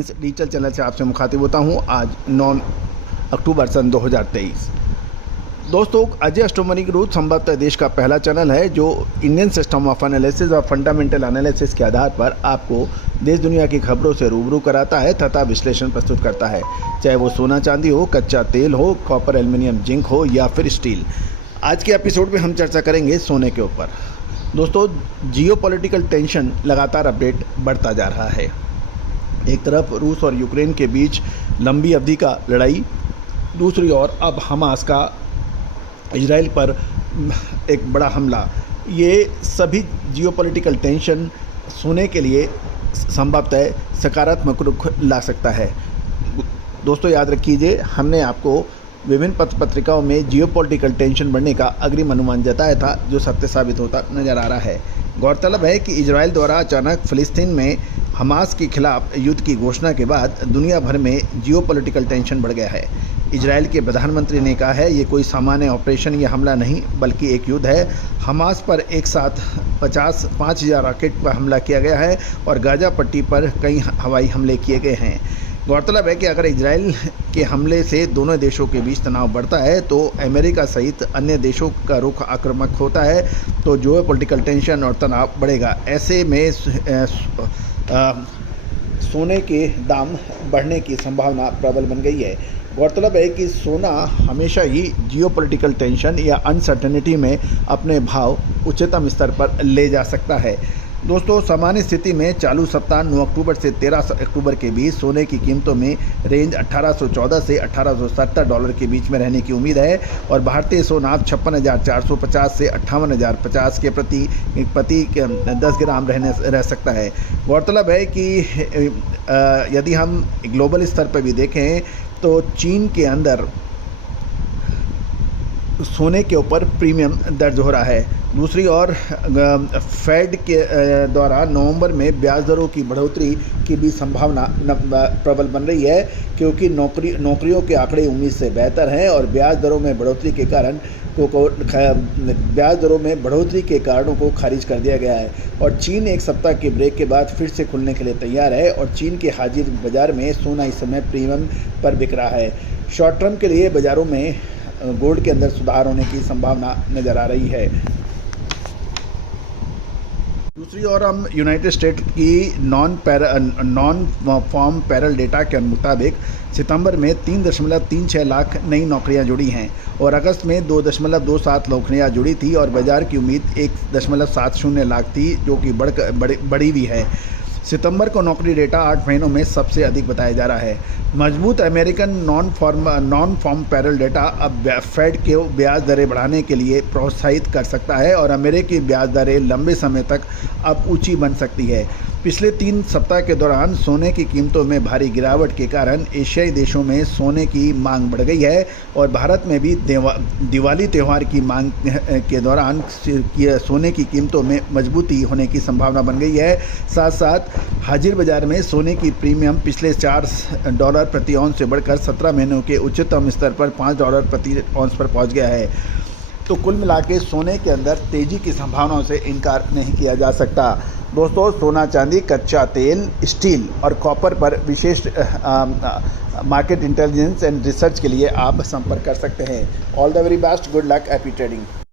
Digital channel से आपसे मुखातिब होता हूं। आज 9 अक्टूबर सन 2023। दोस्तों, अजय एस्ट्रोमनी ग्रुप संभवतः देश का पहला चैनल है जो इंडियन सिस्टम ऑफ एनालिसिस और फंडामेंटल एनालिसिस के आधार पर आपको देश दुनिया की खबरों से रूबरू कराता है तथा विश्लेषण प्रस्तुत करता है, चाहे वो सोना चांदी हो, कच्चा तेल हो, कॉपर एल्युमिनियम जिंक हो या फिर स्टील। आज के एपिसोड में हम चर्चा करेंगे सोने के ऊपर। दोस्तों, जियोपॉलिटिकल टेंशन लगातार अपडेट बढ़ता जा रहा है। एक तरफ रूस और यूक्रेन के बीच लंबी अवधि का लड़ाई, दूसरी ओर अब हमास का इजराइल पर एक बड़ा हमला। ये सभी जियोपॉलिटिकल टेंशन सोने के लिए संभवतः सकारात्मक रुख ला सकता है। दोस्तों, याद रखिए, हमने आपको विभिन्न पत्र पत्रिकाओं में जियोपॉलिटिकल टेंशन बढ़ने का अग्रिम अनुमान जताया था, जो सत्य साबित होता नजर आ रहा है। गौरतलब है कि इजराइल द्वारा अचानक फिलिस्तीन में हमास के खिलाफ युद्ध की घोषणा के बाद दुनिया भर में जियोपॉलिटिकल टेंशन बढ़ गया है। इजराइल के प्रधानमंत्री ने कहा है, ये कोई सामान्य ऑपरेशन या हमला नहीं बल्कि एक युद्ध है। हमास पर एक साथ 5,000 रॉकेट पर हमला किया गया है और गाजा पट्टी पर कई हवाई हमले किए गए हैं। गौरतलब है कि अगर इजराइल के हमले से दोनों देशों के बीच तनाव बढ़ता है तो अमेरिका सहित अन्य देशों का रुख आक्रामक होता है, तो जियोपॉलिटिकल टेंशन और तनाव बढ़ेगा। ऐसे में सोने के दाम बढ़ने की संभावना प्रबल बन गई है। गौरतलब है कि सोना हमेशा ही जियोपॉलिटिकल टेंशन या अनसर्टेनिटी में अपने भाव उच्चतम स्तर पर ले जा सकता है। दोस्तों, सामान्य स्थिति में चालू सप्ताह 9 अक्टूबर से 13 अक्टूबर के बीच सोने की कीमतों में रेंज 1814 से 1870 डॉलर के बीच में रहने की उम्मीद है और भारतीय सोना 56,450 से 58,050 के प्रति 10 ग्राम रह सकता है। गौरतलब है कि यदि हम ग्लोबल स्तर पर भी देखें तो चीन के अंदर सोने के ऊपर प्रीमियम दर्ज हो रहा है। दूसरी ओर फेड के द्वारा नवंबर में ब्याज दरों की बढ़ोतरी की भी संभावना प्रबल बन रही है, क्योंकि नौकरियों के आंकड़े उम्मीद से बेहतर हैं और ब्याज दरों में बढ़ोतरी के कारणों को खारिज कर दिया गया है। और चीन एक सप्ताह के ब्रेक के बाद फिर से खुलने के लिए तैयार है और चीन के हाजिर बाजार में सोना इस समय प्रीमियम पर बिक रहा है। शॉर्ट टर्म के लिए बाजारों में गोल्ड के अंदर सुधार होने की संभावना नज़र आ रही है। दूसरी ओर हम यूनाइटेड स्टेट की नॉन फॉर्म पैरल डेटा के मुताबिक सितंबर में 3.36 लाख नई नौकरियां जुड़ी हैं और अगस्त में 2.27 नौकरियां जुड़ी थी और बाजार की उम्मीद 1.70 लाख थी, जो कि बढ़ी हुई है। सितंबर को नौकरी डेटा 8 महीनों में सबसे अधिक बताया जा रहा है। मजबूत American non farm parallel data अब फेड के ब्याज दरें बढ़ाने के लिए प्रोत्साहित कर सकता है और अमेरिकी ब्याज दरें लंबे समय तक अब ऊंची बन सकती है। पिछले 3 सप्ताह के दौरान सोने की कीमतों में भारी गिरावट के कारण एशियाई देशों में सोने की मांग बढ़ गई है और भारत में भी दिवाली त्यौहार की मांग के दौरान सोने की कीमतों में मजबूती होने की संभावना बन गई है। साथ साथ हाजिर बाजार में सोने की प्रीमियम पिछले $4 प्रति औंस से बढ़कर 17 महीनों के उच्चतम स्तर पर $5 प्रति औंस पर पहुंच गया है। तो कुल मिला के सोने के अंदर तेजी की संभावनाओं से इनकार नहीं किया जा सकता। दोस्तों, सोना चांदी, कच्चा तेल, स्टील और कॉपर पर विशेष मार्केट इंटेलिजेंस एंड रिसर्च के लिए आप संपर्क कर सकते हैं। All the very best, good luck, happy trading.